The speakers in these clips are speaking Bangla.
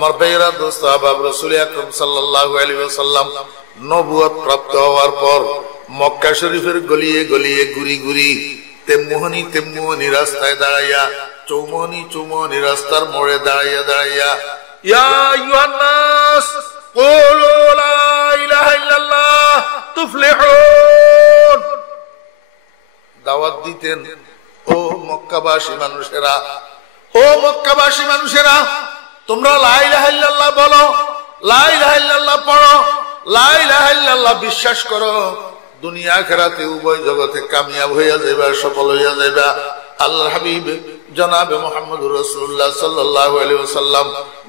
আমার ভাইয়েরা, দোস্ত আহবাব, রাসূল আকরাম সাল্লাল্লাহু আলাইহি ওয়াসাল্লাম নবুয়ত প্রাপ্ত হওয়ার পর মক্কা শরীফের গলিয়ে গলিয়ে ঘুরি ঘুরি তেমনি রাস্তায় দাঁড়াইয়া, চৌমনি রাস্তার মোড়ে দাঁড়াইয়া দাঁড়াইয়া ইয়া আইয়ুহান নাস কুলু লা ইলাহা ইল্লাল্লাহ তুফলিহুন দাওয়াত দিতেন। ও মক্কাবাসী মানুষেরা, তোমরা লা ইলাহা ইল্লাল্লাহ বলো, লা ইলাহা ইল্লাল্লাহ পড়ো, লা ইলাহা ইল্লাল্লাহ বিশ্বাস করো, দুনিয়া আখিরাতে উভয় জগতে কামিয়াব হইয়া যাইবা, সফল হইয়া যাইবা। আল্লাহর হাবিব জনাবে মুহাম্মদুর রাসূলুল্লাহ সাল্লাল্লাহু আলাইহি ওয়াসাল্লাম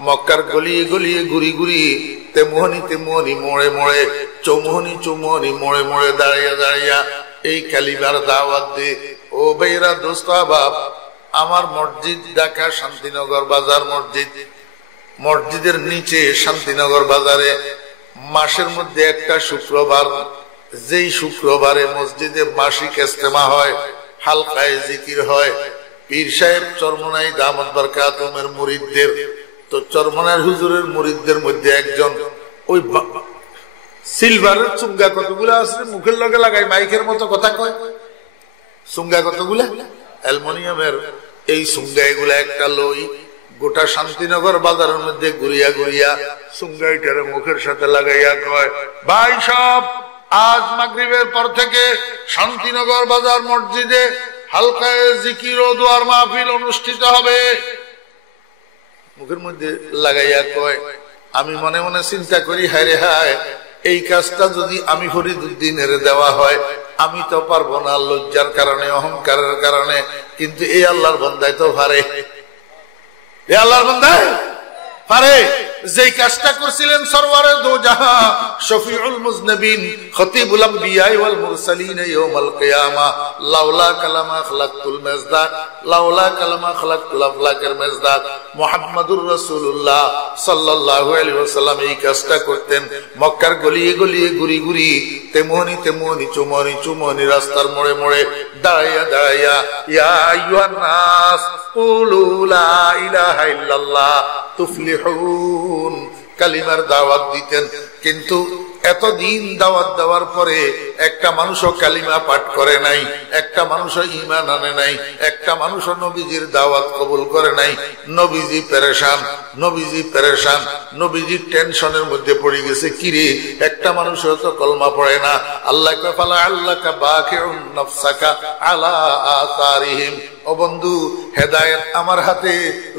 মক্কার গলিয়ে গলিয়ে ঘুরি ঘুরি তেমনি মোড়ে মোড়ে চৌমনি মোড়ে মোড়ে দাঁড়াইয়া দাঁড়াইয়া এই কালিমার দাওয়াত দে। ও ভাইরা, দোস্ত আহবাব, আমার মসজিদ ঢাকা শান্তিনগর বাজার মসজিদের নিচে শান্তিনগর বাজারে মাসের মধ্যে একটা শুক্রবার, যেই শুক্রবারে মসজিদে মাসিক ইজতেমা হয়, হালকায়ে জিকির হয়, পীর সাহেব চরমনাই দামাত বরকাতুহুমের মুরিদদের, তো চরমনাইর হুজুরের মুরিদদের মধ্যে একজন ওই সিলভারের চুঙ্গা কতগুলা আছে মুখের লগে লাগাই মাইকের মতো কথা কয়, চুঙ্গা কতগুলা অ্যালুমিনিয়ামের, এই চুঙ্গা এগুলা একটা লই গোটা শান্তিনগর বাজারের মধ্যে ঘুরিয়া ঘুরিয়া চুঙ্গাইটারে মুখের সাথে লাগাইয়া কয়, ভাই সব আজ মাগরিবের পর থেকে শান্তিনগর বাজার মসজিদে হালকায়ে জিকির ও দোয়ার মাহফিল অনুষ্ঠিত হবে। মুখের মধ্যে লাগাইয়া কয়। আমি মনে মনে চিন্তা করি, হায় রে হায়, এই কাজটা যদি আমি ফরিদউদ্দিনের দেওয়া হয় আমি তো পারবো না, লজ্জার কারণে, অহংকারের কারণে। কিন্তু এই আল্লাহর বান্দায় তো পারে, এই আল্লাহর বান্দায় পারে। যেই কাজটা করছিলেন সরওয়ারে দো জাহাঁ শফিউল মুজনবিন খতিবুল আম্বিয়া ওয়াল মুরসালিন ইয়াউমাল কিয়ামা লাউলা কালামা খলাকতুল মাজদাক, লাউলা কালামা খলাকতুল আফলাকের মাজদাক মুহাম্মাদুর রাসূলুল্লাহ সাল্লাল্লাহু আলাইহি ওয়াসাল্লাম এই কাজটা করতেন। মক্কার গলিয়ে গলিয়ে ঘুরি ঘুরি তেমনি চুমনি রাস্তার মোড়ে মোড়ে দাঁড়াইয়া দাঁড়াইয়া ইয়া আইয়ুহান নাস কুলু লা ইলাহা ইল্লাল্লাহ তুফলিহুন কালিমার দাওয়াত দিতেন। কিন্তু এতদিন দাওয়াত দেওয়ার পরে একটা মানুষও কালিমা পাঠ করে নাই, একটা মানুষও ঈমান আনে নাই, একটা মানুষও নবীজির দাওয়াত কবুল করে নাই। নবীজি পেরেশান, নবীজির টেনশনের মধ্যে পড়ে গেছে। কিরে, একটা মানুষও তো কলমা পড়ে না। আল্লাহ ফালা আল্লাকা বাকিউন নাফসাকা আলা আসারিহিম। ও বন্ধু, হেদায়েত আমার হাতে।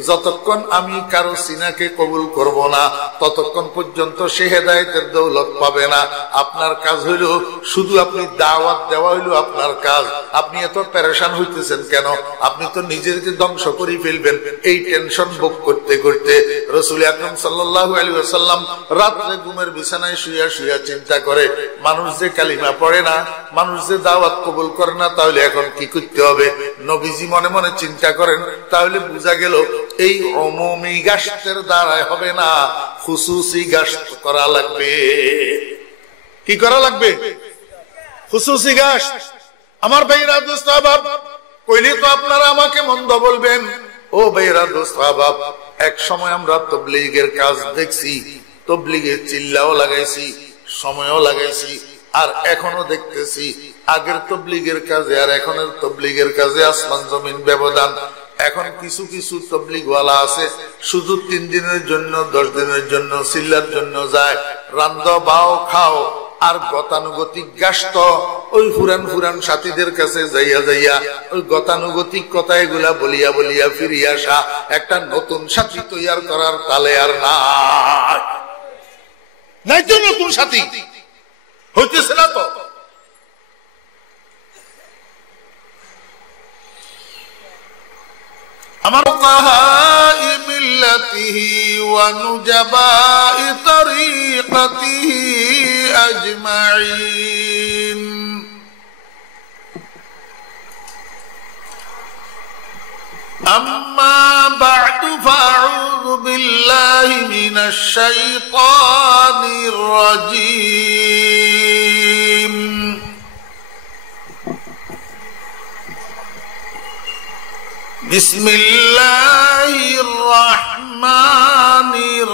যতক্ষণ আমি কারো সিনাকে কবুল করব না ততক্ষণ পর্যন্ত সে হেদায়েতের দৌলত পাবে না। আপনার কাজ হইল শুধু আপনি দাওয়াত দেওয়া হইল আপনার কাজ। আপনি এত পেরেশান হইতেছেন কেন? আপনি তো নিজেকে ধ্বংস করে ফেলবেন এই টেনশন ভোগ করতে করতে। রাসূল আকরাম সাল্লাল্লাহু আলাইহি ওয়াসাল্লাম রাতে ঘুমের বিছানায় শুইয়া শুইয়া চিন্তা করে, মানুষ যে কালিমা পড়ে না, মানুষ যে দাওয়াত কবুল করে না, তাহলে এখন কি করতে হবে? নবীজি মনে মনে চিন্তা করেন, তাহলে বোঝা গেল এই অমুমি গাছের দ্বারাই হবে না, খুসুসি গাছ করা লাগবে। কি করা লাগবে? খুসুসি গাছ। আমার ভাইরা দোস্ত আহবাব, কইলে তো আপনারা আমাকে মন্দ বলবেন। ও ভাইরা দোস্ত আহবাব, এক সময় আমরা তাবলীগের কাজ দেখছি, তাবলীগের চিল্লাও লাগাইছি, সময়ও লাগাইছি, আর এখনো দেখতেছি আগের তাবলীগের কাজে আর এখনের তাবলীগের কাজে আসমান জমিন ব্যবধান। এখন কিছু কিছু তাবলীগওয়ালা আছে শুধু 3 দিনের জন্য 10 দিনের জন্য চিল্লার জন্য যায়, রান্দ বাও খাও, আর গতানুগতিক গাছ ওই ফুরান সাথীদের কাছে যাইয়া ওই গতানুগতিক কথা এগুলা বলিয়া বলিয়া ফিরিয়া আসা, একটা নতুন সাথী তৈয়ার করার তালে আর নাই তো নতুন সাথী হইতেছে না তো। আমার মিল্লাতিহি ওয়া নুজাবা'i তরিকাতিহি আজমাইন। আম্মা বা'দু ফাআউযু বিল্লাহি মিনাশ শাইতানির রাজীম। বিসমিল্লাহির রহমানির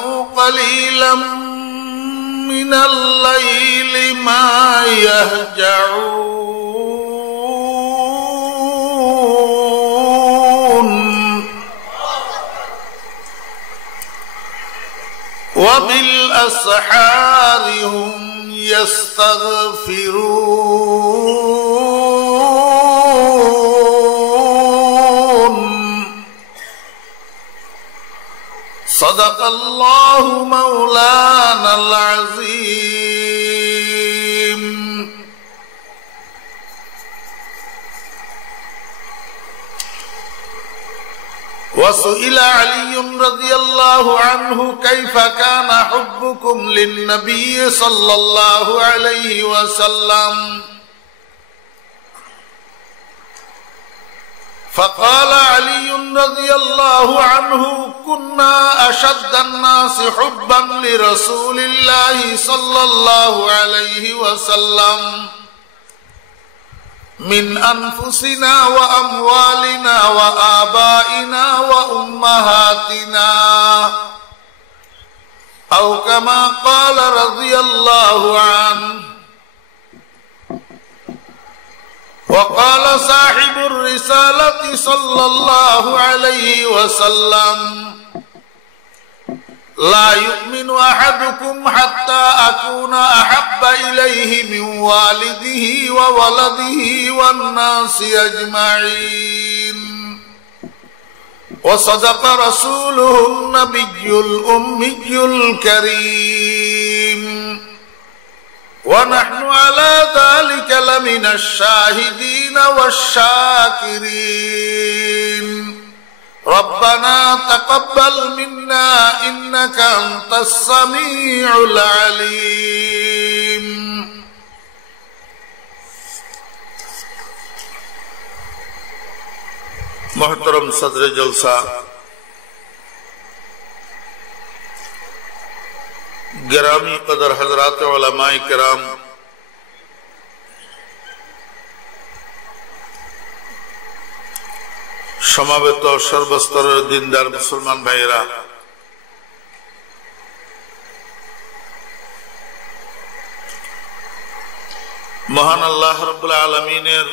كانوا قليلا من الليل ما يهجعون وبالأسحار هم يستغفرون صدق الله مولانا العظيم. وسئل علي رضي الله عنه كيف كان حبكم للنبي صلى الله عليه وسلم فقال علي رضي الله عنه كنا أشد الناس حبا لرسول الله صلى الله عليه وسلم من أنفسنا وأموالنا وآبائنا وأمهاتنا أو كما قال رضي الله عنه. وقال صاحب الرسالة صلى الله عليه وسلم لا يؤمن أحدكم حتى أكون أحب إليه من والده وولده والناس أجمعين. وصدق رسوله النبي الأمي الكريم ونحن على ذلك لمن الشاهدين والشاكرين. ربنا تقبل منا إنك أنت السميع العليم. محترم صدر جلسہ گرامی قدر حضرات علماء کرام সমাবেত সর্বস্তরের দিনদার মুসলমান ভাইয়েরা, মহান আল্লাহ রাব্বুল আলামিনের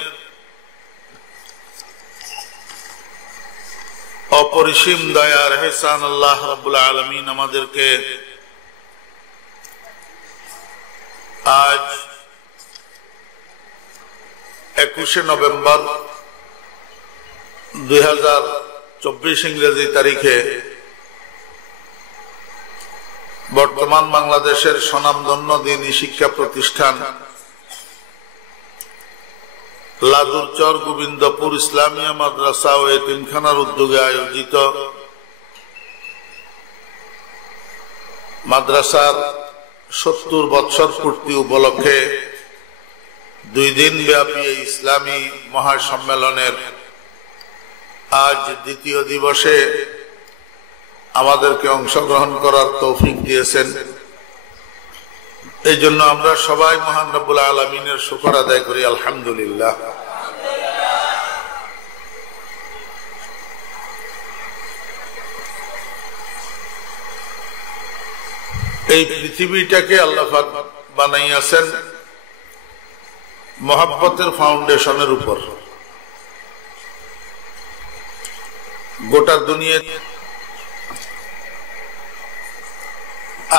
অপরিসীম দয়ার ইহসান আল্লাহ রাব্বুল আলামিন আমাদেরকে আজ 21শে নভেম্বর 2024 ইংরেজি তারিখে বর্তমান বাংলাদেশের স্বনামধন্য দ্বীনী শিক্ষা প্রতিষ্ঠান লাদুরচর গোবিন্দপুর ইসলামিয়া মাদ্রাসা ও এতিমখানার উদ্যোগে আয়োজিত মাদ্রাসার 70 বৎসর পূর্তি উপলক্ষে 2 দিন ব্যাপী এই ইসলামী মহাসম্মেলনের আজ দ্বিতীয় দিবসে আমাদেরকে অংশগ্রহণ করার তৌফিক দিয়েছেন। এই জন্য আমরা সবাই মহান রব্বুল আলামিনের শুকর আদায় করি, আলহামদুলিল্লাহ। এই পৃথিবীটাকে আল্লাহ পাক বানাইয়াছেন মহব্বতের ফাউন্ডেশনের উপর। গোটা দুনিয়া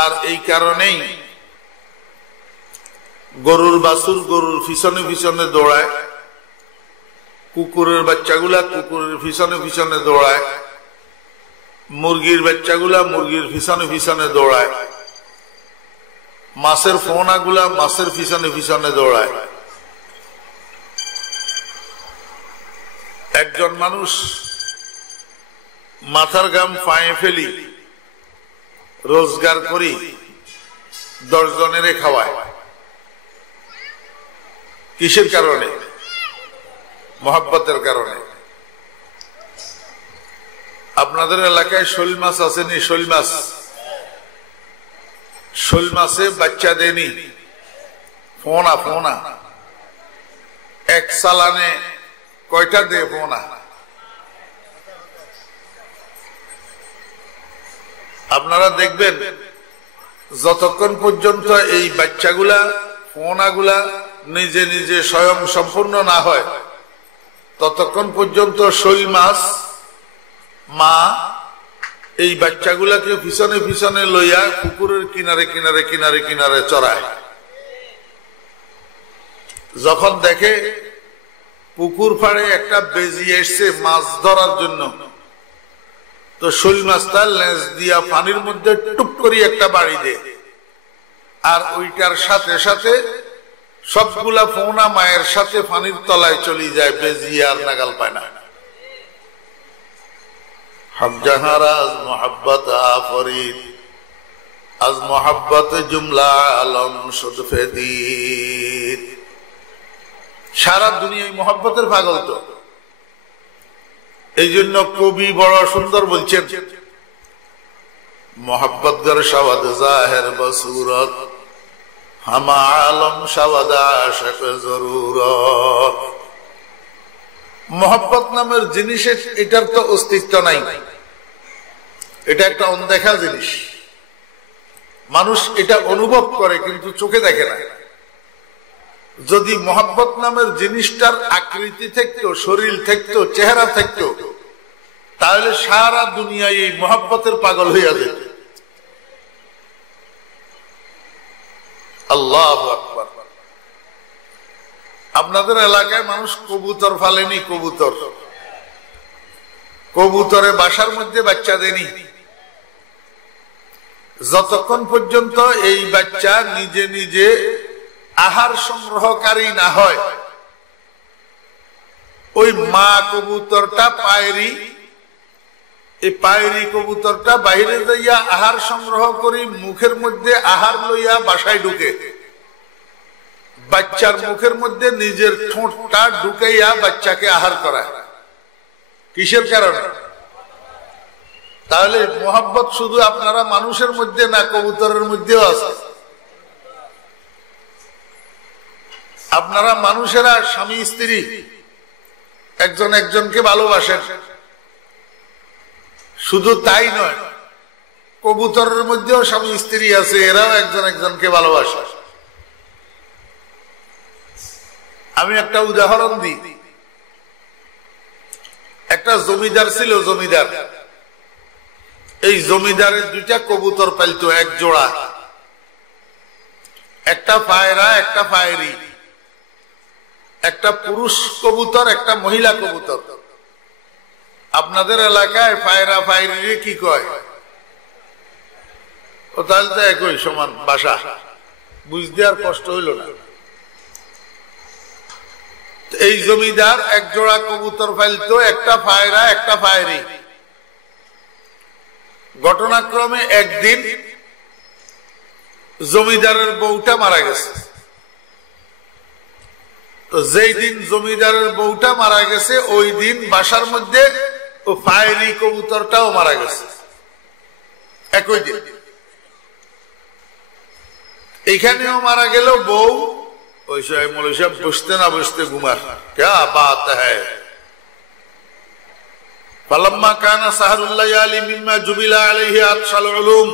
আর এই কারণেই গরুর বাছুর গরুর পিছনে পিছনে দৌড়ায়, কুকুরের বাচ্চাগুলা কুকুরের পিছনে পিছনে দৌড়ায়, মুরগির বাচ্চাগুলা মুরগির পিছনে পিছনে দৌড়ায়, মাছের ফোনাগুলা মাছের পিছনে পিছনে দৌড়ায়। একজন মানুষ মাথার ঘাম পায়ে ফেলি রোজগার করি 10 জনের খাওয়ায়। কিসের কারণে? মহব্বতের কারণে। আপনাদের এলাকায় শোল মাছ আসেনি? শোল মাছ, শোল মাছে বাচ্চা দেনি, ফোনা ফোনা এক সালানে কয়টা দে ফোনা? আপনারা দেখবেন যতক্ষণ পর্যন্ত এই বাচ্চাগুলা ফোনাগুলা নিজে নিজে স্বয়ং সম্পূর্ণ না হয় ততক্ষণ পর্যন্ত শৈল মাছ মা এই বাচ্চাগুলাকে পিছনে পিছনে লইয়া পুকুরের কিনারে কিনারে কিনারে কিনারে চড়ায়। যখন দেখে পুকুর পাড়ে একটা বেজি এসছে মাছ ধরার জন্য, তো শৈল মাছটা লেজ দিয়া পানির মধ্যে টুপ করে একটা বাড়ি দেয়, আর ওইটার সাথে সাথে সবগুলা ফোনা মায়ের সাথে পানির তলায় চলে যায়, বেজি আর নাগাল পায় না। হক জাহারা আজ মোহাব্বত আফরিদ, আজ মোহাব্বত জুমলা আলম সুদফেদির। সারা দুনিয়ায় মোহাব্বতের পাগল তো। এই জন্য কবি বড় সুন্দর বলছেন, মোহাব্বত গর শাওয়াদ জাহের বসুরত, হামা আলম শাওয়াদ আশিক জরুরত। মোহাব্বত নামের জিনিসের এটার তো অস্তিত্ব নাই, এটা একটা অনদেখা জিনিস। মানুষ এটা অনুভব করে কিন্তু চোখে দেখে না। যদি মোহাব্বত নামের জিনিসটার আকৃতি থাকতো, শরীর থাকতো, চেহারা থাকতো, তাহলে সারা দুনিয়ায় এই মোহাব্বতের পাগল হইয়া যেত। আল্লাহু আকবার। আপনাদের এলাকায় মানুষ কবুতর ফালেনি? কবুতর, কবুতরে বাসার মধ্যে বাচ্চা দেনি। যতক্ষণ পর্যন্ত এই বাচ্চা নিজে নিজে আহার সংগ্রহকারী না হয়, ওই মা কবুতরটা পায়রি, এই পায়রি কবুতরটা বাইরে যাইয়া আহার সংগ্রহ করি মুখের মধ্যে আহার লইয়া বাসায় ঢুকে, বাচ্চার মুখের মধ্যে নিজের ঠোঁটটা ঢুকাইয়া বাচ্চাকে আহার করায়। কিসের কারণে? তাহলে মোহাব্বত শুধু আপনারা মানুষের মধ্যে না, কবুতরের মধ্যেও আছে। আপনারা মানুষেরা স্বামী স্ত্রী একজন একজনকে ভালোবাসেন, শুধু তাই নয়, কবুতরের মধ্যেও স্বামী স্ত্রী আছে, এরাও একজন একজনকে ভালোবাসে। আমি একটা উদাহরণ দিই। একটা জমিদার ছিল, জমিদার। এই জমিদারের দুইটা কবুতর পালতো, এক জোড়া, একটা পায়রা একটা পায়রি, একটা পুরুষ কবুতর একটা মহিলা কবুতর। আপনাদের এলাকায় পায়রা পায়রি কি কয়? ও তাহলে তো একই সমান ভাষা, বুঝতে আর কষ্ট হইল না। এই জমিদার এক জোড়া কবুতর পালতো, একটা পায়রা একটা পায়রি। ঘটনাক্রমে একদিন জমিদারের বউটা মারা গেছে। তো যেই দিন জমিদারের বউটা মারা গেছে, ওই দিন বাসার মধ্যে ও পায়রি কবুতরটাও মারা গেছে একই দিন। এইখানেও মারা গেল বউ। ওই সাহেব মৌলী সাহেব বসতে না বসতে ঘুমার, ক্যা বাত হ্যায়। فلما كان سهر الليالي مما جبل عليه أطشال العلوم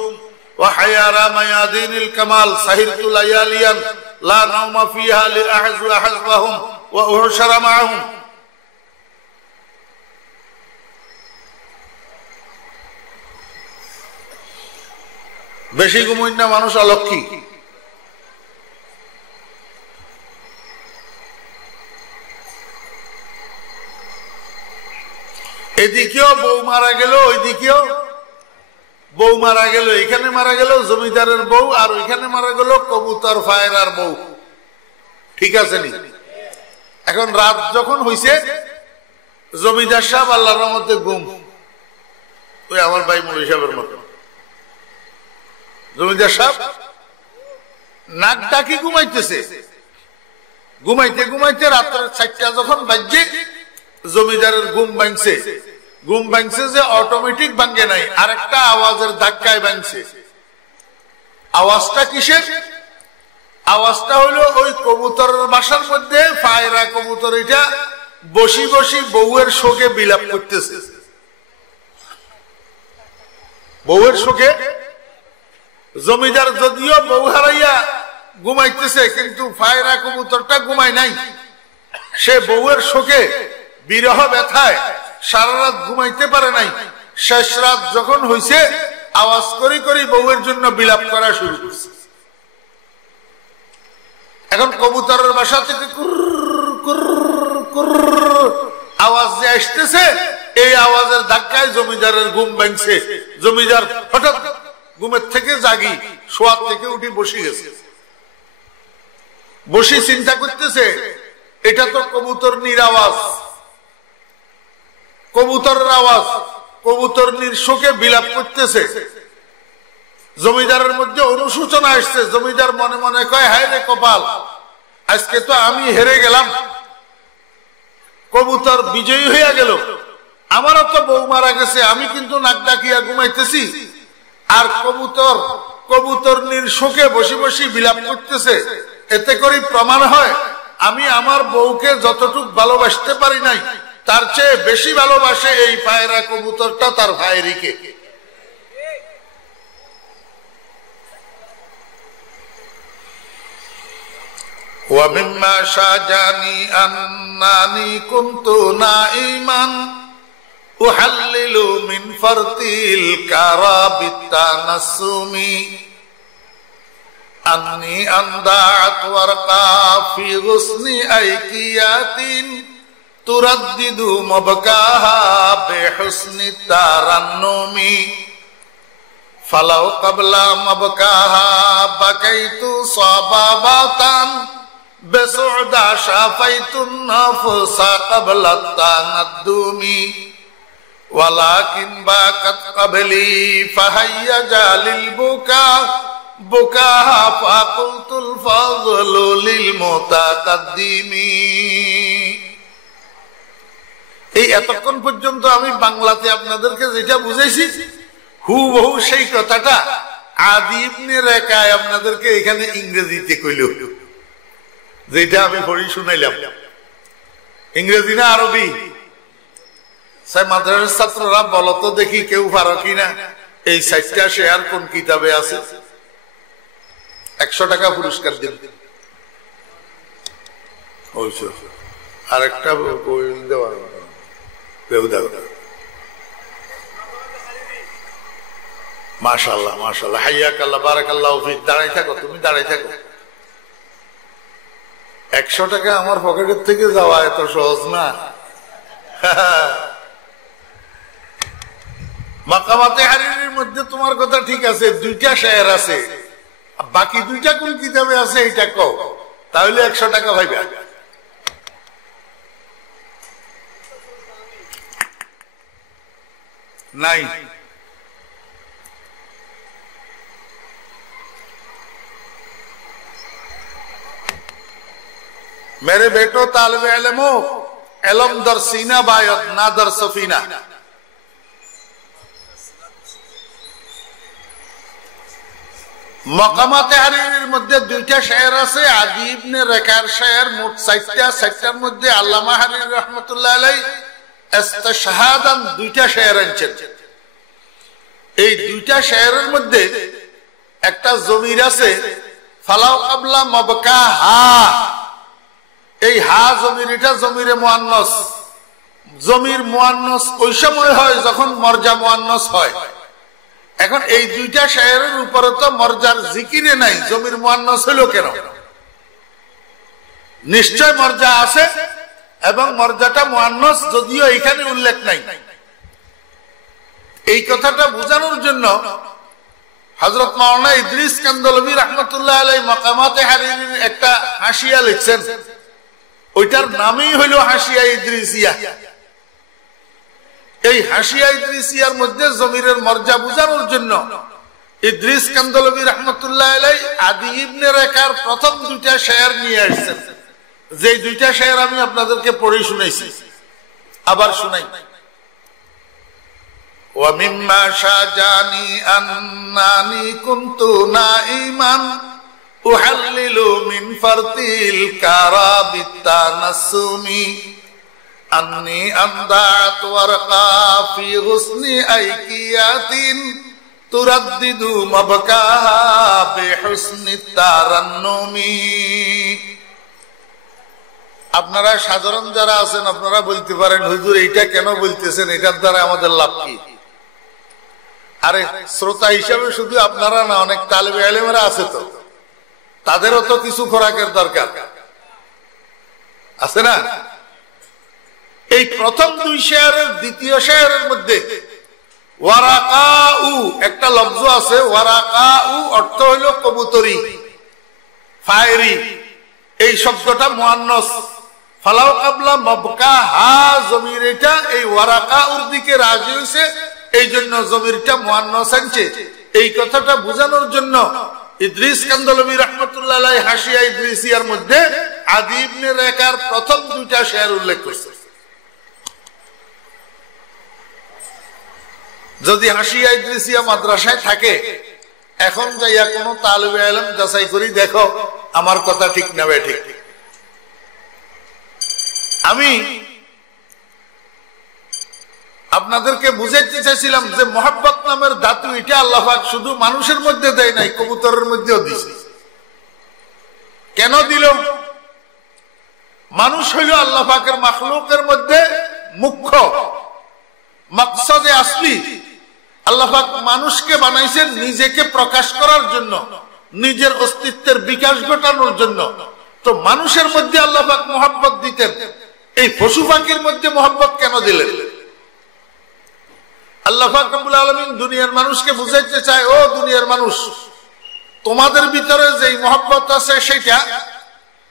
وحيارى ميادين الكمال سهرت لياليا لا نوم فيها لأحزو أحزبهم وأحشر معهم. বেশি ঘুমোয় না মানুষ অলক্ষী। এদিকেও বউ মারা গেল, ওইদিকেও বউ মারা গেল। এখানে মারা গেল জমিদারের বউ, আর ওইখানে মারা গেল কবুতর পায়রার বউ। ঠিক আছে নি? এখন রাত যখন হইছে, জমিদার সাহেব আল্লাহর রহমতে ঘুম, ওই আমার ভাই মৌলী সাহেবের মতো। জমিদার সাহেব নাক ডাকি ঘুমাইতেছে, ঘুমাইতে ঘুমাইতে রাত্রের 4টা যখন বাজছে, জমিদারের ঘুম ভাঙছে। ঘুম ভাঙছে যে অটোমেটিক ভাঙ্গে নাই, আরেকটা আওয়াজের ধাক্কায় ভাঙছে। আওয়াজটা কিসের? আওয়াজটা হলো ওই কবুতরের বাসার মধ্যে পায়রা কবুতর এটা বসি বসি বউয়ের শোকে বিলাপ করতেছে। বউয়ের শোকে জমিদার যদিও বউ হারাইয়া ঘুমাইতেছে, কিন্তু পায়রা কবুতরটা ঘুমায় নাই। সে বউয়ের শোকে বিরহ ব্যথায় সারা রাত ঘুমাইতে পারে নাই। শেষ রাত যখন হইছে, আওয়াজ করি করি বউয়ের জন্য বিলাপ করা শুরু করছে। এখন কবুতরের বাসা থেকে আওয়াজ যে আসতেছে, এই আওয়াজের ধাক্কায় জমিদারের ঘুম ভাঙছে। জমিদার হঠাৎ ঘুমের থেকে জাগি, শোয়ার থেকে উঠে বসে গেছে। বসে চিন্তা করতেছে, এটা তো কবুতরনির আওয়াজ, কবুতরের আওয়াজ। কবুতরনির শোকে বিলাপ করতেছে। জমিদারের মধ্যে অনুশোচনা আসছে। জমিদার মনে মনে কয়, হায় রে কপাল, আজকে তো আমি হেরে গেলাম, কবুতর বিজয়ী হইয়া গেল। আমারও তো বউ মারা গেছে, আমি কিন্তু নাক ডাকিয়া ঘুমাইতেছি, আর কবুতরনির শোকে বসে বসে বিলাপ করতেছে। এতে করে প্রমাণ হয় আমি আমার বউকে যতটুক ভালোবাসতে পারি নাই, তার চেয়ে বেশি ভালোবাসে এই পায়রা কবুতরটা তার ভাইরিকে। وَمِمَّا شَاجَنِي أَنَّنِي كُنْتُ نَائِمًا أُحَلِّلُ مِنْ فَرْطِ الْكَرَى بِالتَّنَسُّمِ أَنِّي أَنْدَعَتْ وَرْقَا فِي غُصْنِ أَيْكِيَاتٍ تُرَدِّدُ مَبْكَاهَا بِحُسْنِ التَّرَنُّمِ فَلَوْ قَبْلَ مَبْكَاهَا بَكَيْتُ صَبَابَةً بِسُعْدَى شَافَيْتُ النَّفْسَ قَبْلَ التَّنَدُّمِ وَلَكِنْ بَكَتْ قَبْلِي فَهَيَّجَ لِلْبُكَاءِ بُكَاهَا فَقُلْتُ الْفَضْلُ لِلْمُتَقَدِّمِ। এই এতক্ষণ পর্যন্ত আমি বাংলাতে আপনাদেরকে যেটা বুঝাইছি, হুবহু সেই কথাটা আদি ইবনে রাকায় আপনাদেরকে এখানে ইংরেজিতে কইল, যেটা আমি পড়ি শুনাইলাম। ইংরেজি না আরবি? স্যার মাদ্রাসার ছাত্ররা বলো তো দেখি, কেউ পারো কিনা এই 4টা শেয়ার কোন কিতাবে আছে? 100 টাকা পুরস্কার দিন। আরেকটা বই দেওয়া মাশাআল্লাহ মাশাআল্লাহ, হাইয়াকাল্লাহ, বারাকাল্লাহু ফিক। দাঁড়াই থাকো, তুমি দাঁড়াই থাকো। 100 টাকা আমার পকেটের থেকে যাওয়া এত সহজ না। মাকামাতে হারিরির মধ্যে তোমার কথা ঠিক আছে, 2টা শেয়ার আছে, বাকি 2টা কোন কিতাবে আছে এটা কও, তাহলে 100 টাকা পাইবে। নাই मेरे बेटो तालिब इल्मो, इल्म दर सीना बायत ना दर सफीना। মকামাতে হারিরির মধ্যে 2টা শেয়ার আছে, আদি ইবনে রাকার শেয়ার, মোট 4টা। 4টার মধ্যে আল্লামা হারিরি রাহমাতুল্লাহ আলাইহি ইস্তিশহাদান 2টা শেয়ার আনছেন। এই 2টা শেয়ারের মধ্যে একটা জমির আছে, ফালাউ কাবলা মাবকাহা। এই হা জমির, এটা জমিরে মুআন্নাস। জমির মুআন্নাস ওই সময় হয় যখন মরজা মুআন্নাস হয়। এখন এই 2টা শেয়ারের উপরে তো মরজার জিকিরে নাই, জমির মুআন্নাস হলো কেন? নিশ্চয় মরজা আছে, এবং মরজাটা মুআন্নাস, যদিও এখানে উল্লেখ নাই। এই কথাটা বোঝানোর জন্য হযরত মাওলানা ইদ্রিস কান্দলবী রাহমাতুল্লাহ আলাইহি মাকামাতে হারিরির একটা হাসিয়া লিখছেন, ওইটার নামই হইল হাসিয়া ইদ্রিসিয়া। এই হাসিয়া ইদ্রিসিয়ার মধ্যে জমিরের মর্যাদা বোঝানোর জন্য ইদ্রিস কান্দলবী রাহমাতুল্লাহ আলাইহি আদি ইবনে রাকার প্রথম 2টা শেয়ার নিয়ে আসছেন, যে 2টা শেয়ার আমি আপনাদেরকে পড়ে শুনাইছি। আবার শুনাই। وَمِمَّا شَاجَنِي أَنَّنِي كُنْتُ نَائِمًا أُحَلِّلُ مِنْ فَرْطِ الْكَرَى بِالتَّنَسُّمِ أَنِّي أَنْدَعْتُ وَرْقَا فِي غُصْنِ أَيْكِيَاتٍ তুরাদ্দিদু মাবকাহা বিহুসনি তারান্নুমি। আপনারা সাধারণ যারা আছেন আপনারা বলতে পারেন হুজুর এইটা কেন বলতেছেন, এটার দ্বারা আমাদের লাভ কি? আরে শ্রোতা হিসাবে শুধু আপনারা না, অনেক তালেবে ইলমেরা আছে তো, তাদেরও তো কিছু খোরাকের দরকার আছে না? এই প্রথম দুই শেয়ারের দ্বিতীয় শেয়ারের মধ্যে ওয়ারাকাউ একটা লফজ আছে। ওয়ারাকাউ অর্থ হইল কবুতরি, ফায়রি। এই শব্দটা মুয়ান্নাস। ফালাউ কাবলা মাবকাহা জমির, এটা এই ওয়ারাকাউর দিকে রাজি হইছে, এই জন্য জমিরটা মুয়ান্নাস আনছে। এই কথাটা বোঝানোর জন্য ইদ্রিস কান্দলবী রাহমাতুল্লাহ আলাইহি হাশিয়া ইদ্রিসিয়ার মধ্যে আদি ইবনে রাকার প্রথম দুইটা শেয়ার উল্লেখ করছে। যদি হাশিয়া ইদ্রিসিয়া মাদ্রাসায় থাকে, এখন যাইয়া কোন তালিবে ইলম যাচাই করি দেখো আমার কথা ঠিক না বেঠিক। আমি আপনাদেরকে বুঝাইতে চাইছিলাম যে মহব্বত নামের ধাতু এটা আল্লাহ পাক শুধু মানুষের মধ্যে দেয় নাই, কবুতরের মধ্যেও দিছে। কেন দিল? মানুষ হইল আল্লাহ পাকের মাখলুকের মধ্যে মুখ্য মাকসাদে আসলি। আল্লাহ পাক মানুষকে বানাইছেন নিজেকে প্রকাশ করার জন্য, নিজের অস্তিত্বের বিকাশ ঘটানোর জন্য। তো মানুষের মধ্যে আল্লাহ পাক মহব্বত দিতেন, এই পশু পাখির মধ্যে মহব্বত কেন দিলেন? আল্লাহ পাক রব্বুল আলামিন দুনিয়ার মানুষকে বুঝাইতে চায়, ও দুনিয়ার মানুষ, তোমাদের ভিতরে যেই মহব্বত আছে সেইটা,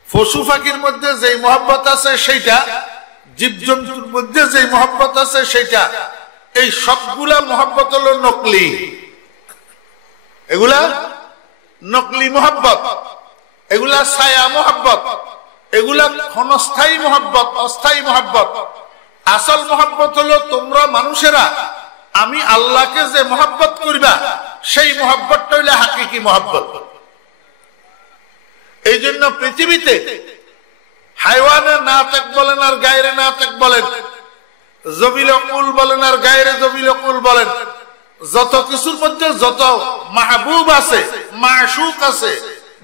পশু পাখির মধ্যে যেই মহব্বত আছে সেইটা, জীবজন্তুর মধ্যে যেই মহব্বত আছে সেইটা, এই সবগুলা মহব্বত হলো নকলি। এগুলা নকলি মহব্বত, এগুলা ছায়া মহব্বত, এগুলা ক্ষণস্থায়ী মহব্বত, অস্থায়ী মহব্বত। আসল মহব্বত হলো তোমরা মানুষেরা আমি আল্লাহকে যে মহব্বত করবা, সেই মহব্বতটা হইলে হাকিকি মহব্বত। এই জন্য পৃথিবীতে হাইওয়ানে না তাক বলেন আর গায়রে না তাক বলেন, জবিল কুল বলেন আর গায়রে জবিল কুল বলেন, যত কিছুর মধ্যে যত মাহবুব আছে, মাশুক আছে,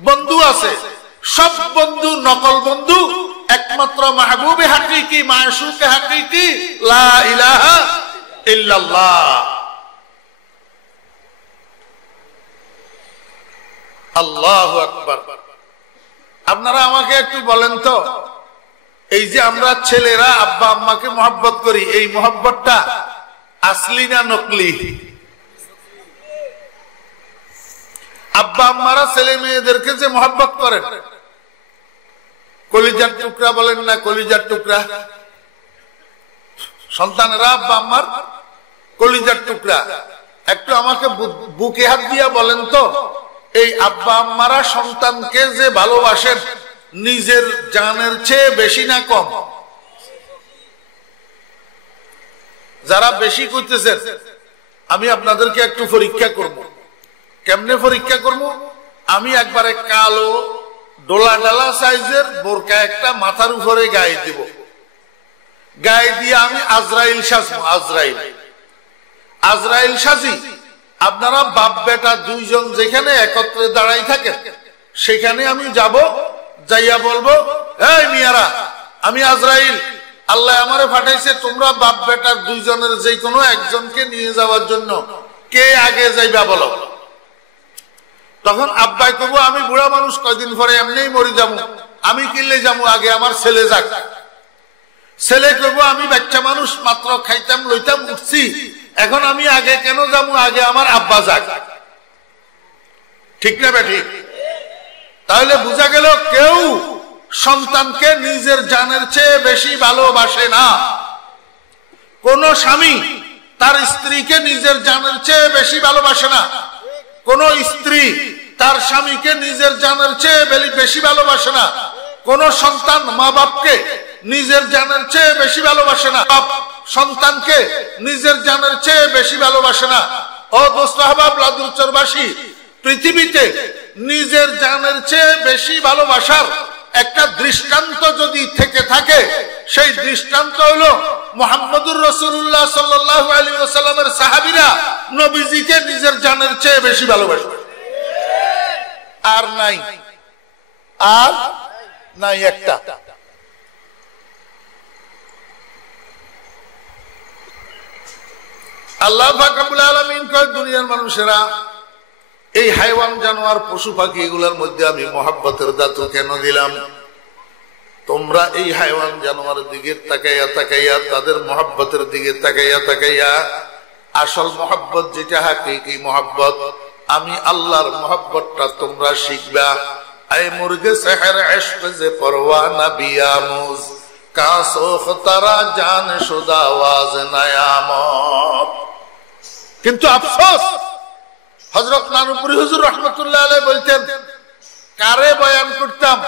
বন্ধু আছে, সব বন্ধু নকল বন্ধু। একমাত্র মাহবুবে হাকিকি, মাশুকে হাকিকি লা ইলাহা ইল্লাল্লাহ। আল্লাহু আকবার। আপনারা আমাকে একটু বলেন তো, এই যে আমরা ছেলেরা আব্বা আম্মাকে মহব্বত করি, এই মহব্বতটা আসলি না নকলি? আব্বা আম্মারা ছেলে মেয়েদেরকে যে মহব্বত করেন, কলিজার টুকরা বলেন না, কলিজার টুকরা সন্তানেরা আব্বা আম্মার কলিজার টুকরা। একটু আমাকে বুকে হাত দিয়া বলেন তো, এই আব্বা আম্মারা সন্তানকে যে ভালোবাসেন নিজের জানের চেয়ে বেশি না কম? যারা বেশি করতেছেন আমি আপনাদেরকে একটু পরীক্ষা করব। কেমনে পরীক্ষা করব? আমি একবারে কালো ডোলা ডালা সাইজের বোরকা একটা মাথার উপরে গায়ে দিব, গায়ে দিয়ে আমি আজরাইল সাজবো। আজরাইল সাজি। আপনারা বাপ বেটা দুইজন যেখানে একত্রে দাঁড়াই থাকেন, সেখানে আমি যাব, যাইয়া বলবো, এই মিয়ারা, আমি আজরাইল, আল্লাহ আমারে পাঠাইছে তোমরা বাপ বেটার দুইজনের যে কোনো একজনকে নিয়ে যাওয়ার জন্য, কে আগে যাইবা বলো। তখন আব্বাই কব, আমি বুড়া মানুষ, কয়দিন পরে এমনিই মরে যাবো, আমি কিনলে যাবো, আগে আমার ছেলে যাক। ছেলে কব, আমি বাচ্চা মানুষ, মাত্র খাইতাম লইতাম উঠছি, এখন আমি আগে কেন যাবো, আগে আমার আব্বা যাক। ঠিক না বেঠিক? তাহলে বোঝা গেল কেউ সন্তানকে নিজের জানের চেয়ে বেশি ভালোবাসে না। কোন স্বামী তার স্ত্রীকে নিজের জানের চেয়ে বেশি ভালোবাসে না। কোন স্ত্রী তার স্বামীকে নিজের জানের চেয়ে বেশি ভালোবাসে না। কোন সন্তান মা বাপকে নিজের জানের চেয়ে বেশি ভালোবাসে না। বাপ সন্তানকে নিজের জানের চেয়ে বেশি ভালোবাসে না। ও দোস্ত আহবাব লাদুরচরবাসী, পৃথিবীতে নিজের জানের চেয়ে বেশি ভালোবাসার একটা দৃষ্টান্ত যদি থেকে থাকে, সেই দৃষ্টান্ত হলো মুহাম্মদুর রাসূলুল্লাহ সাল্লাল্লাহু আলাইহি ওয়াসাল্লামের সাহাবীরা নবীজিকে নিজের জানের চেয়ে বেশি ভালোবাসে। আর নাই একটা। আল্লাহ পাক রব্বুল আলামিন কয়, দুনিয়ার মানুষেরা এই হাইওয়ান জানোয়ার পশু পাখি এগুলোর মধ্যে আমি মহব্বতের ধাতু কেন দিলাম? তোমরা এই হাইওয়ান জানোয়ারের দিকে তাকাইয়া তাকাইয়া, তাদের মহব্বতের দিকে তাকাইয়া তাকাইয়া আসল মহব্বত যেটা হাকিকি মহব্বত, আমি আল্লাহর মহব্বতটা তোমরা শিখবা। আই মুর্গে সেহর ইশক যে পরওয়ানা বিয়ামুজ কাসোখ তারা জান শুদা আওয়াজ নায়ামত। কিন্তু আফসোস, হযরত নানুপুরি হুজুর রাহমাতুল্লাহ আলাইহি বলতেন, কারে বয়ান করতাম?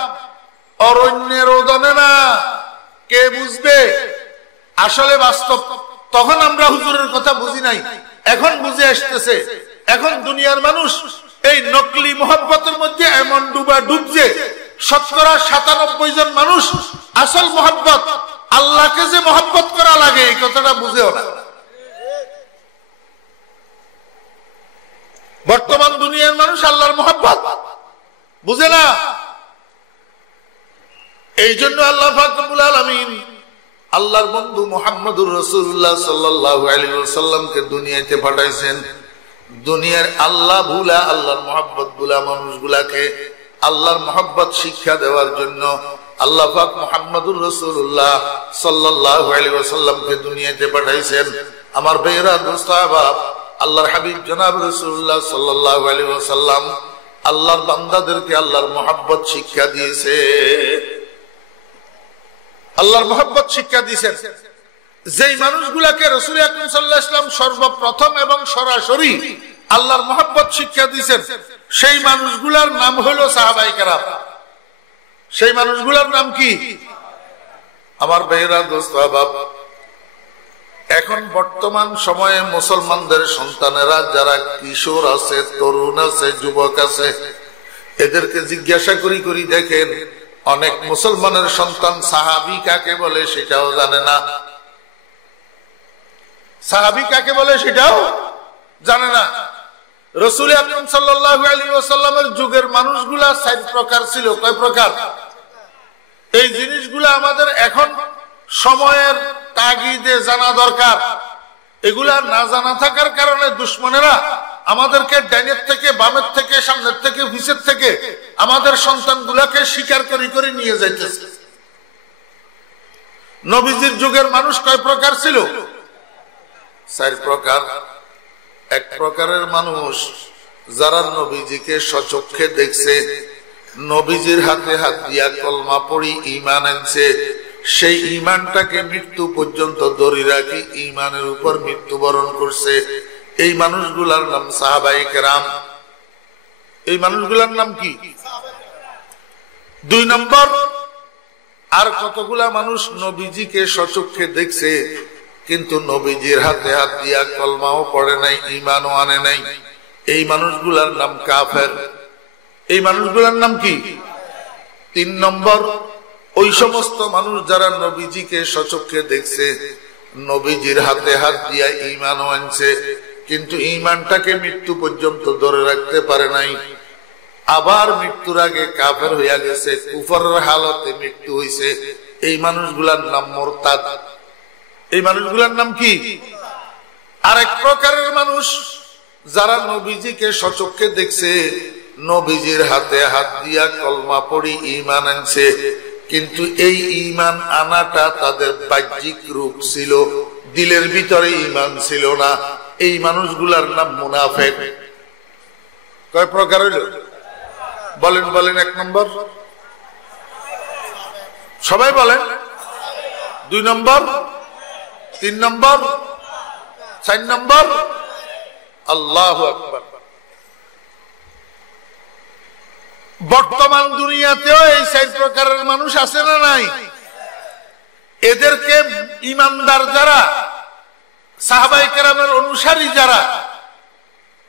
অরণ্যের ওদনে না, কে বুঝবে? আসলে বাস্তব তখন আমরা হুজুরের কথা বুঝি নাই, এখন বুঝে আসতেছে। এখন দুনিয়ার মানুষ এই নকলি মহব্বতের মধ্যে এমন ডুবছে, 97% জন মানুষ আসল মহব্বত, আল্লাহকে যে মহব্বত করা লাগে এই কথাটা বুঝেও না। বর্তমান দুনিয়ার মানুষ আল্লাহর মহব্বত বুঝে না। এই জন্য আল্লাহ পাক রব্বুল আলামিন আল্লাহর বন্ধু মুহাম্মদুর রাসূলুল্লাহ সাল্লাল্লাহু আলাইহি ওয়াসাল্লামকে দুনিয়াতে পাঠাইছেন। দুনিয়ার আল্লাহ ভুলা, আল্লাহর মহব্বত ভুলা মানুষগুলাকে আল্লাহর মহব্বত শিক্ষা দেওয়ার জন্য আল্লাহ পাক মুহাম্মদুর রাসূলুল্লাহ সাল্লাল্লাহু আলাইহি ওয়াসাল্লামকে দুনিয়াতে পাঠাইছেন। আমার ভাইরা, দোস্ত, আহবাব, আল্লাহর হাবিব জনাব রাসূলুল্লাহ সাল্লাল্লাহু আলাইহি ওয়াসাল্লাম আল্লাহর বান্দাদেরকে আল্লাহর মহব্বত শিক্ষা দিয়েছে। আল্লাহর মহব্বত শিক্ষা দিয়েছেন। যেই মানুষগুলাকে রাসূল আকরাম সাল্লাল্লাহু আলাইহি ওয়াসাল্লাম সর্বপ্রথম এবং সরাসরি আল্লাহর মহব্বত শিক্ষা দিয়েছেন, সেই মানুষগুলার নাম হলো সাহাবায়ে কেরাম। সেই মানুষগুলার নাম কি? আমার ভাইরা, দোস্ত, আহবাব, এখন বর্তমান সময়ে মুসলমানদের সন্তানেরা যারা কিশোর আছে, তরুণ আছে, যুবক আছে, এদেরকে জিজ্ঞাসা করি দেখেন, অনেক মুসলমানের সন্তান সাহাবী কাকে বলে সেটাও জানে না। সাহাবী কাকে বলে সেটাও জানে না। রাসূল আকরাম সাল্লাল্লাহু আলাইহি ওয়াসাল্লামের যুগের মানুষগুলা 4 প্রকার ছিল। কয় প্রকার? এই জিনিসগুলো আমাদের এখন সময়ের তাগিদে জানা দরকার। এগুলা না জানা থাকার কারণে দুশমনেরা আমাদেরকে ডাইনের থেকে, বামের থেকে, সামনের থেকে, পিছের থেকে আমাদের সন্তানগুলাকে শিকার করে নিয়ে যাইতেছে। নবীজির যুগের মানুষ কয় প্রকার ছিল? 4 প্রকার। এক প্রকারের মানুষ যারা নবীজিকে স্বচক্ষে দেখছে, নবীজির হাতে হাত দিয়া কলমা পড়ি ঈমান আনছে, সেই ঈমানটাকে মৃত্যু পর্যন্ত ধরে রাখি ঈমানের উপর মৃত্যুবরণ করছে। এই মানুষগুলার নাম সাহাবায়ে কেরাম। এই মানুষগুলার নাম কি? 2 নম্বর, আর কতগুলা মানুষ নবীজিকে স্বচক্ষে দেখছে কিন্তু নবীজির হাতে হাত দিয়া কলমাও পড়ে নাই, ঈমানও আনে নাই। এই মানুষগুলার নাম কাফের। এই মানুষগুলার নাম কি? 3 নম্বর, ওই সমস্ত মানুষ যারা নবীজিকে স্বচক্ষে দেখছে, নবীজির হাতে হাত দিয়া ঈমানও আনছে কিন্তু ঈমানটাকে মৃত্যু পর্যন্ত ধরে রাখতে পারে নাই, আবার মৃত্যুর আগে কাফের হইয়া গেছে, কুফরের হালতে মৃত্যু হইছে। এই মানুষগুলার নাম মুরতাদ। এই মানুষগুলার নাম কি? আরেক প্রকারের মানুষ যারা নবীজিকে স্বচক্ষে দেখছে, নবীজির হাতে হাত দিয়া কলমা পড়ি ঈমান আনছে কিন্তু এই ঈমান আনাটা তাদের বাহ্যিক রূপ ছিল, দিলের ভিতরে ঈমান ছিল না। এই মানুষগুলার নাম মুনাফিক। কয় প্রকার হইল? বলেন বলেন। 1 নম্বর, সবাই বলেন। 2 নম্বর, 3 নম্বর, 4 নম্বর। আল্লাহু আকবার। বর্তমান দুনিয়াতেও এই 4 প্রকারের মানুষ আছে না নাই? এদেরকে ইমানদার যারা, সাহাবায়ে কেরামের অনুসারী যারা,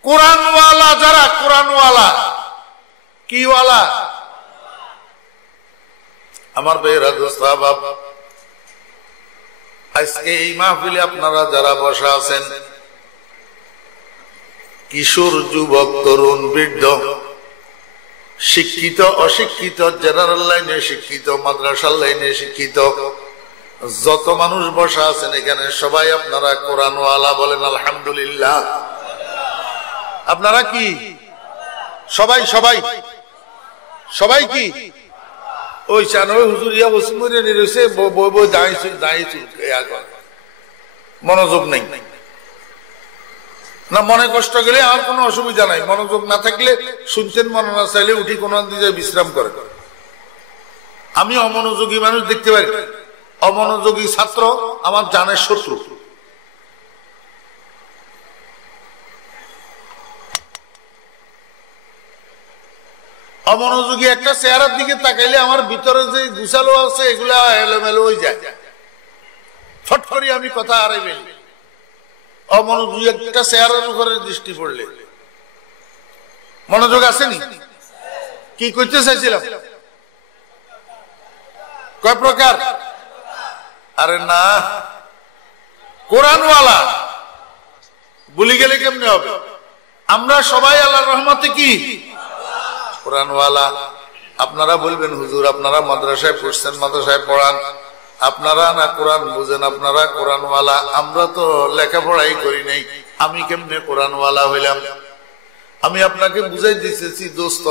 কোরআনওয়ালা যারা, কোরআনওয়ালা কি ওয়ালা? আমার ভাইয়েরা দোস্ত আহবাব, আজকে এই মাহফিলে আপনারা যারা বসা আছেন, কিশোর, যুবক, তরুণ, বৃদ্ধ, শিক্ষিত, অশিক্ষিত, জেনারেল লাইনে শিক্ষিত, মাদ্রাসার লাইনে শিক্ষিত, যত মানুষ বসা আছেন এখানে সবাই আপনারা কোরআনওয়ালা, বলেন আলহামদুলিল্লাহ। আপনারা কি সবাই সবাই সবাই কি ওই চানবে হুজুর ইয়া বসে মরে নিয়েছে, বই বই দাঁড়িয়ে মনোযোগ নেই না, মনে কষ্ট গেলে আর কোনো অসুবিধা নাই, মনোযোগ না থাকলে শুনছেন, মনে না চাইলে উঠি কোনো দিকে বিশ্রাম করে। আমি অমনোযোগী মানুষ দেখতে পারি, অমনোযোগী ছাত্র আমার জানের শত্রু। অমনোযোগী একটা চেহারার দিকে তাকাইলে আমার ভিতরে যে গুছালো আছে এগুলা এলোমেলো হয়ে যায়, ফট করে আমি কথা হারাই ফেলি। অমনোযোগী একটা চেহারার উপরে দৃষ্টি পড়লে মনোযোগ আসেনি। কি করতে চাইছিলাম? কয় প্রকার? আরে না, কোরআনওয়ালা বলি গেলে কেমনে হবে? আমরা সবাই আল্লাহর রহমতে কি কোরআনওয়ালা। আপনারা বলবেন হুজুর আপনারা মাদ্রাসায় পড়ছেন, মাদ্রাসায় পড়ান, আপনারা না কোরআন বুঝেন, আপনারা কোরআনওয়ালা। আমরা তো লেখাপড়াই করি নাই, আমি কেমনে কোরআনওয়ালা হইলাম? আমি আপনাকে বুঝাই দিতেছি দোস্ত,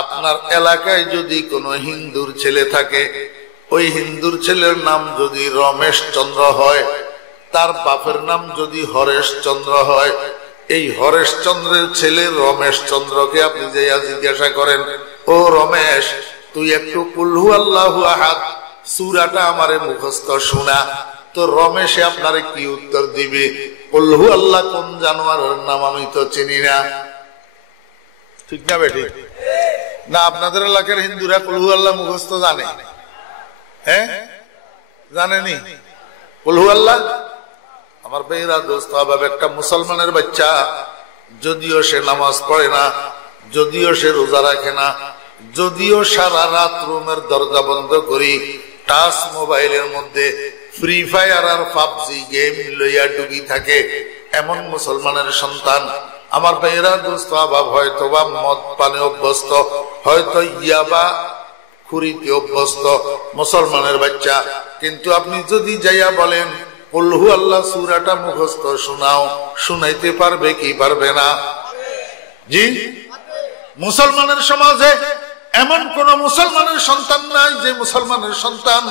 আপনার এলাকায় যদি কোনো হিন্দুর ছেলে থাকে, ওই হিন্দুর ছেলের নাম যদি রমেশ চন্দ্র হয়, তার বাপের নাম যদি হরেশ চন্দ্র হয়, এই হরেশ চন্দ্রের ছেলে রমেশ চন্দ্রকে আপনি যাইয়া জিজ্ঞাসা করেন, ও রমেশ তুই একটু কুল হু আল্লাহু আহাদ সূরাটা আমারে মুখস্থ শোনা, তো রমেশে আপনারে কি উত্তর দিবে? কুল হু আল্লাহ কোন জানোয়ারের নাম আমি তো চিনি না। ঠিক না বেটি? না আপনাদের এলাকার হিন্দুরা কুল হু আল্লাহ মুখস্থ জানে? হ্যাঁ জানেনি কুল হু আল্লাহ? আমার ভাইরা দোস্ত আহবাব, একটা মুসলমানের বাচ্চা যদিও সে নামাজ পড়ে না, যদিও সে রোজা রাখে না, যদিও সারা রাত রুমের দরজা বন্ধ করি টাচ মোবাইলের মধ্যে ফ্রি ফায়ার আর পাবজি গেম লইয়া ডুবি থাকে, এমন মুসলমানের সন্তান আমার ভাইরা দোস্ত আহবাব হয়তো বা মদ পানে অভ্যস্ত, হয়তো ইয়াবা খুরিতে অভ্যস্ত মুসলমানের বাচ্চা, কিন্তু আপনি যদি যাইয়া বলেন কুল হু আল্লাহ সূরাটা মুখস্থ শোনাও, শুনাইতে পারবে কি পারবে না? জি, মুসলমানের সমাজে এমন কোন মুসলমানের সন্তান নাই যে মুসলমানের সন্তান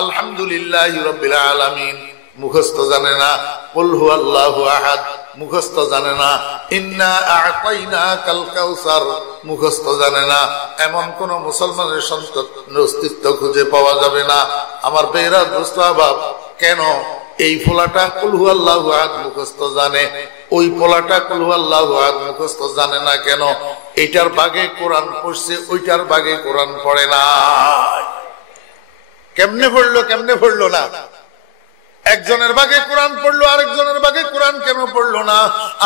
আলহামদুলিল্লাহি রাব্বিল আলামিন মুখস্থ জানে না, কুল হু আল্লাহু আহাদ মুখস্থ জানে না, ইন্না আ'তাইনাকাল কাউসার মুখস্থ জানে না, এমন কোন মুসলমানের সন্তানের অস্তিত্ব খুঁজে পাওয়া যাবে না। আমার ভাইরা দোস্ত আহবাব, কেন এই পোলাটা কুল হু আল্লাহু আহাদ মুখস্থ জানে, ওই পোলাটা কুল হু আল্লাহু আহাদ মুখস্থ জানে না কেন? এইটার বাগে কোরআন পড়ছে, ওইটার বাগে কোরআন পড়ে না। কেমনে পড়লো কেমনে পড়লো না? একজনের বাগে কোরআন পড়লো, আরেকজনের বাগে কোরআন কেন পড়লো না?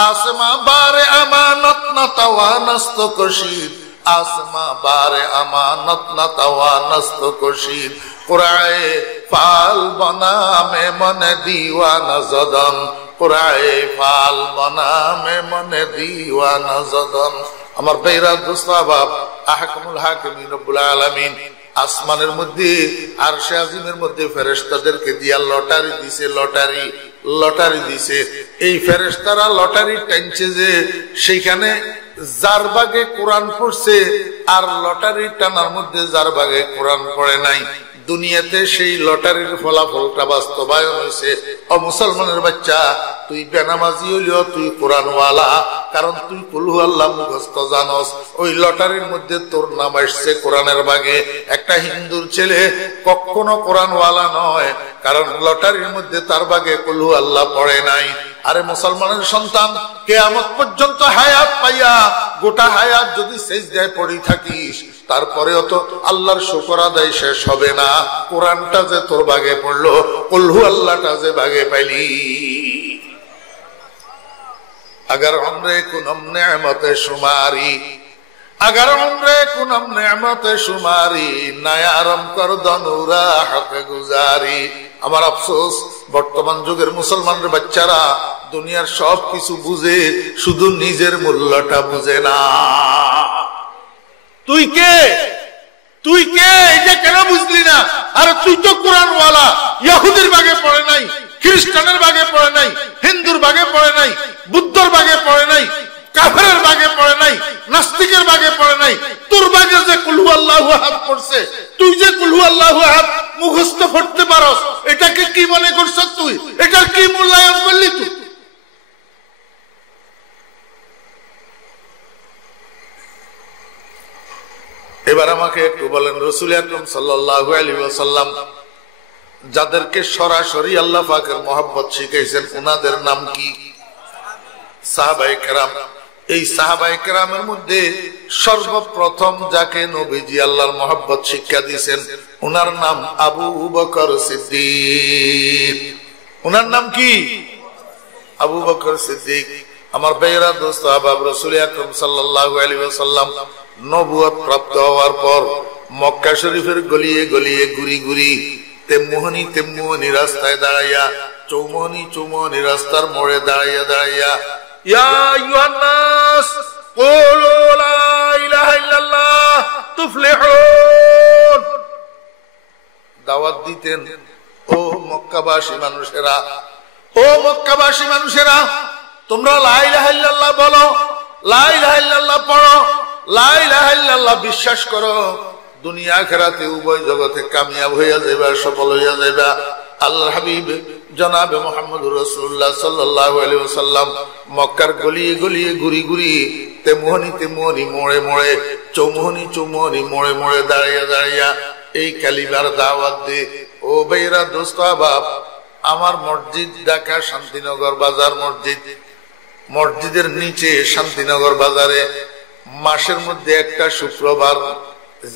আসমা বারে আমানত না তাওয়ানাস্ত কশিদ, আসমা বারে আমানত না তাওয়ানাস্ত কশিদ, কুরায়ে ফাল বনা মে মনে দিওয়ানা জদন, কুরায়ে ফাল বনা মে মনে দিওয়ানা জদন। আমার ভাইরা দোস্ত আহবাব, আহকামুল হাকিমিন রব্বুল আলামিন আসমানের মধ্যে আরশে আজিমের মধ্যে ফেরেশতাদেরকে দিয়া লটারি দিছে, লটারি দিছে। এই ফেরেশতারা লটারি টানছে যে সেইখানে যার বাগে কোরআন পড়ছে আর লটারি টানার মধ্যে যার বাগে কোরআন পড়ে নাই, দুনিয়াতে সেই লটারির ফলাফলটা বাস্তবায়ন হয়েছে। ও মুসলমানের বাচ্চা, তুই বেনামাজি হইলেও তুই কোরআনওয়ালা, কারণ তুই কুল হু আল্লাহ মুখস্থ জানস। ওই লটারির মধ্যে তোর নাম আসছে কোরআনের বাগে। একটা হিন্দুর ছেলে কখনো কোরআনওয়ালা নয়, কারণ লটারির মধ্যে তার বাগে কুল হু আল্লাহ পড়ে নাই। আরে মুসলমানের সন্তান, কিয়ামত পর্যন্ত হায়াত পাইয়া গোটা হায়াত যদি সেজদায় পড়ে থাকিস, তারপরেও তো আল্লাহর শুকর আদায় শেষ হবে না। কোরআনটা যে তোর বাগে পড়লো, কুল হু আল্লাহটা যে বাগে পাইলি। अगर हमरे कुनम नेमत शुमारी अगर उम्रे कुनम नेमत शुमारी नयारम कर दनुरा हक गुजारी। আমার আফসোস বর্তমান যুগের মুসলমানদের বাচ্চারা দুনিয়ার সব কিছু বুঝে, শুধু নিজের মূল্যটা বুঝে না। তুই কে, তুই কে, এটা কেন বুঝলি না? আরে তুই তো কোরআনওয়ালা, ইহুদির ভাগে পড়ে নাই, খ্রিস্টানের ভাগে পড়ে নাই, হিন্দুর ভাগে পড়ে নাই, বুদ্ধর ভাগে পড়ে নাই, কাফেরের ভাগে পড়ে নাই, নাস্তিকের ভাগে পড়ে নাই। তোর ভাগে যে কুল হুয়াল্লাহু আহাদ পড়ছে, তুই যে কুল হুয়াল্লাহু আহাদ মুখস্থ পড়তে পারস, এটাকে কি মনে করছিস তুই? এটার কি মূল্যায়ন করলি তুই? এবার আমাকে একটু বলেন, রাসূল আকরাম সাল্লাল্লাহু আলাইহি ওয়াসাল্লাম যাদেরকে সরাসরি আল্লাহ পাকের মহব্বত শিখাইছেন ওনাদের নাম কি? সাহাবায়ে কেরাম। এই সাহাবায়ে কেরামের মধ্যে সর্বপ্রথম যাকে নবীজি আল্লাহর মহব্বত শিক্ষা দিয়েছেন ওনার নাম আবু বকর সিদ্দিক। ওনার নাম কি? আবু বকর সিদ্দিক। আমার ভাইয়েরা, দোস্ত আহবাব, রাসূল আকরাম সাল্লাল্লাহু আলাইহি ওয়াসাল্লাম নবুয়ত প্রাপ্ত হওয়ার পর মক্কা শরীফের গলিয়ে গলিয়ে ঘুরি ঘুরি তেমনি তেমনি রাস্তায় দাঁড়াইয়া, চৌমনি রাস্তার মোড়ে দাঁড়াইয়া দাঁড়াইয়া ইয়া আইয়ুহান নাস কুলু লা ইলাহা ইল্লাল্লাহ তুফলিহুন দাওয়াত দিতেন। ও মক্কাবাসী মানুষেরা, ও মক্কাবাসী মানুষেরা, তোমরা লা ইলাহা ইল্লাল্লাহ বলো, লা ইলাহা ইল্লাল্লাহ পড়ো, লা ইলাহা ইল্লাল্লাহ বিশ্বাস করো, দুনিয়া আখিরাতে উভয় জগতে কামিয়াব হইয়া যাইবা, সফল হইয়া যাইবা। আল্লাহর হাবিব জনাবে মুহাম্মদুর রাসূলুল্লাহ সাল্লাল্লাহু আলাইহি ওয়াসাল্লাম মক্কার গলিয়ে গলিয়ে ঘুরি ঘুরি তেমনি তেমনি মোড়ে মোড়ে চৌমনি মোড়ে মোড়ে দাঁড়াইয়া দাঁড়াইয়া এই কালিমার দাওয়াত দে। ও ভাইরা, দোস্ত আহবাব, আমার মসজিদ ঢাকা শান্তিনগর বাজার মসজিদ, মসজিদের নিচে শান্তিনগর বাজারে মাসের মধ্যে একটা শুক্রবার,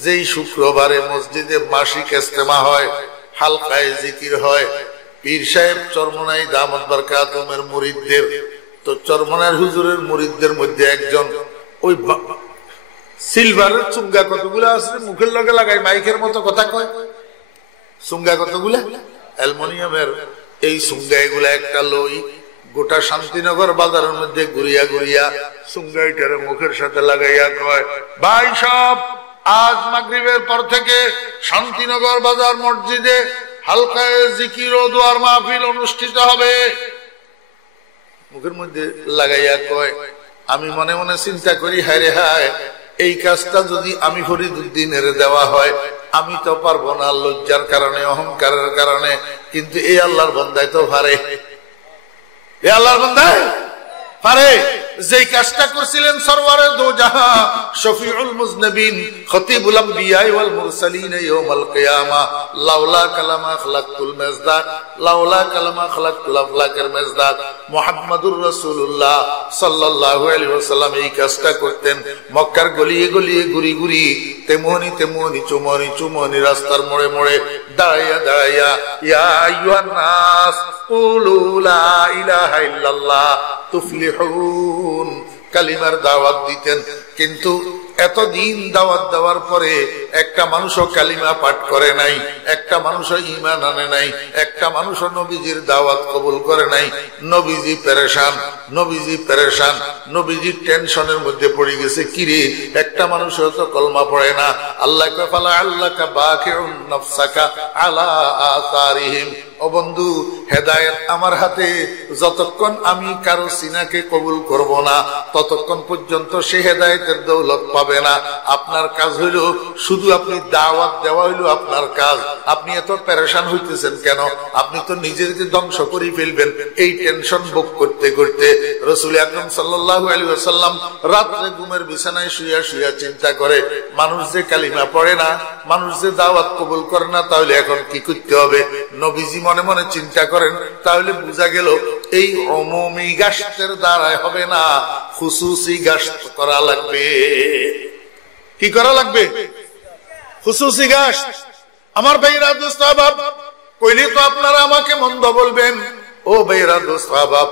যেই শুক্রবারে মসজিদে মাসিক ইজতেমা হয়, হালকায়ে জিকির হয়, পীর সাহেব চরমনাই দামাত বারকাতুহুমের মুরিদদের, তো চরমনার হুজুরের মুরিদদের মধ্যে একজন ওই সিলভারের চুঙ্গা কতগুলো আছে মুখের লগে লাগাই মাইকের মতো কথা কয়, চুঙ্গা কতগুলা অ্যালুমিনিয়ামের, এই চুঙ্গা এগুলা একটা লই গোটা শান্তিনগর বাজারের মধ্যে ঘুরিয়া ঘুরিয়া চুঙ্গাইটারে মুখের সাথে লাগাইয়া কয়, ভাই সব আজ মাগরিবের পর থেকে শান্তিনগর বাজার মসজিদে হালকায়ে জিকির ও দোয়ার মাহফিল অনুষ্ঠিত হবে। মুখের মধ্যে লাগাইয়া কয়। আমি মনে মনে চিন্তা করি, হায় রে হায়, এই কাজটা যদি আমি ফরিদউদ্দিনের দেওয়া হয় আমি তো পারবো না, লজ্জার কারণে, অহংকারের কারণে। কিন্তু এই আল্লাহর বান্দায় তো পারে, এ আল্লাহর বান্দায় পারে। যেই কাজটা করছিলেন সরওয়ারে দো জাহাঁ শফিউল মুজনিবিন খতিবুল আম্বিয়া ওয়াল মুরসালিন ইয়াউমাল কিয়ামা লাউলা কালামা খলাকতুল মাজদাদ, লাউলা কালামা খলাকতুল আফলাকের মাজদাদ মুহাম্মাদুর রাসূলুল্লাহ সাল্লাল্লাহু আলাইহি ওয়াসাল্লাম এই কাজটা করতেন। মক্কার গলিয়ে গলিয়ে ঘুরি ঘুরি তেমনি তেমনি চুমনি রাস্তার মোড়ে মোড়ে দাঁড়াইয়া দাঁড়াইয়া ইয়া আইয়ুহান নাস কুলু লা ইলাহা ইল্লাল্লাহ তুফলিহুন কালিমার দাওয়াত দিতেন। কিন্তু এতদিন দাওয়াত দেওয়ার পরে একটা মানুষও কালিমা পাঠ করে নাই, একটা মানুষও ঈমান আনে নাই, একটা মানুষও নবীজির দাওয়াত কবুল করে নাই। নবীজি পেরেশান, নবীজি পেরেশান, নবীজি টেনশনের মধ্যে পড়ে গেছে। কিরে, একটা মানুষও তো কলমা পড়ে না। আল্লাহ ফালা আল্লাকা বাকিউন নাফসাকা আলা আসারিহিম। ও বন্ধু, হেদায়েত আমার হাতে, যতক্ষণ আমি কারো সিনাকে কবুল করব না ততক্ষণ পর্যন্ত সে হেদায়েতের দৌলত পাবে না। আপনার কাজ হইল শুধু আপনি দাওয়াত দেওয়া হইল আপনার কাজ। আপনি এত পেরেশান হইতেছেন কেন? আপনি তো নিজেকে ধ্বংস করে ফেলবেন। এই টেনশন ভোগ করতে করতে রাসূল আকরাম সাল্লাল্লাহু আলাইহি ওয়াসাল্লাম রাতে ঘুমের বিছানায় শুইয়া শুইয়া চিন্তা করে, মানুষ যে কালিমা পড়ে না, মানুষ যে দাওয়াত কবুল করে না, তাহলে এখন কি করতে হবে? নবীজি মনে মনে চিন্তা করেন, তাহলে বোঝা গেল এই উমুমি গাশতের দ্বারাই হবে না, খুসুসি গাশত করা লাগবে। কি করা লাগবে? খুসুসি গাশত। আমার ভাইরা দোস্ত আহবাব, কইলে তো আপনারা আমাকে মন্দ বলবেন। ও ভাইরা দোস্ত আহবাব,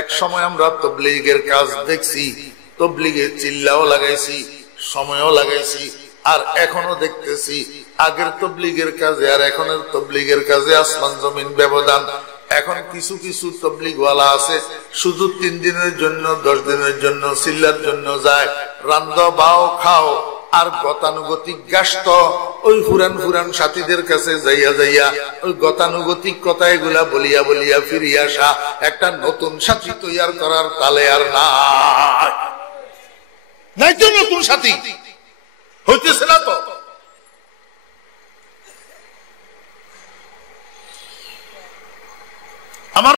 এক সময় আমরা তাবলীগের কাজ দেখছি, তাবলীগের চিল্লাও লাগাইছি, সময়ও লাগাইছি, আর এখনো দেখতেছি আগের তবলিগের কাজে আর এখনের তবলিগের কাজে আসমান জমিন ব্যবধান। এখন কিছু কিছু তবলিগওয়ালা আছে শুধু 3 দিনের জন্য 10 দিনের জন্য চিল্লার জন্য যায়, রান্ধ বাও খাও, আর গতানুগতিক গাস্ত ওই ফুরান সাথীদের কাছে যাইয়া যাইয়া ওই গতানুগতিক কথা এগুলা বলিয়া বলিয়া ফিরিয়া আসা, একটা নতুন সাথী তৈয়ার করার তালে আর নাই তো, নতুন সাথী হইতেছে না তো।